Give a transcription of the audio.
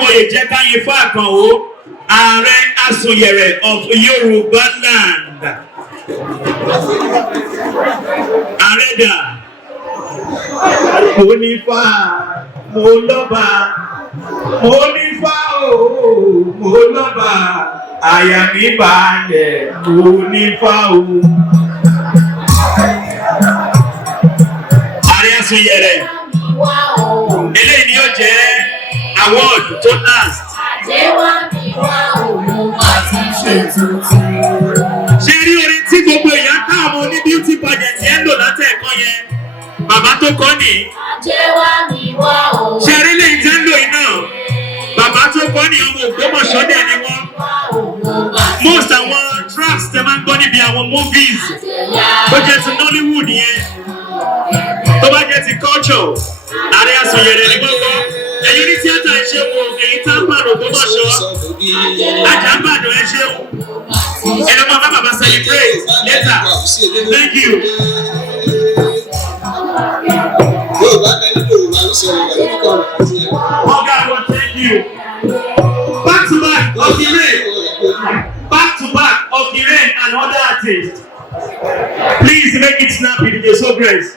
Aare Jekayinfa Ayanwoye of Yoruba land. Areda. Monifa, Moloba, Monifa, oh, Moloba, Ayami Bande, Monifa, Aare Jekayinfa. Eléyìí ni ó jẹ́ award tó last. Ṣé rí orin tí gbogbo èèyàn káàmù ní beauty pageant yẹn lò látẹ̀kọ́ yẹn? Bàbá tó kọ́ ni. Ṣé rí lẹ́yìn tẹ́ ń lò iná? Bàbá tó kọ́ ni ọmọ Ògbómọ̀ṣọ́ dẹ̀ ni wọ́n. Most àwọn tracks tẹ máa ń gbọ́ níbi àwọn movies tó jẹ́ ti Nollywood yẹn. Tó bá jẹ́ ti culture, Aare Jekayinfa ni gbogbo. Ẹ̀yin ní tíátà ẹ ṣe wo, èyí tá ń pàrọ̀ Ògbómọ̀ṣọ́. Àjàmbàdàn ẹ ṣe wo. Ẹ lọ máa bá bàbá celebrate later. Thank you. Thank you. Back to back of the rain. Back to back of the rain and other artists. Please make it snappy, DJ So Grace.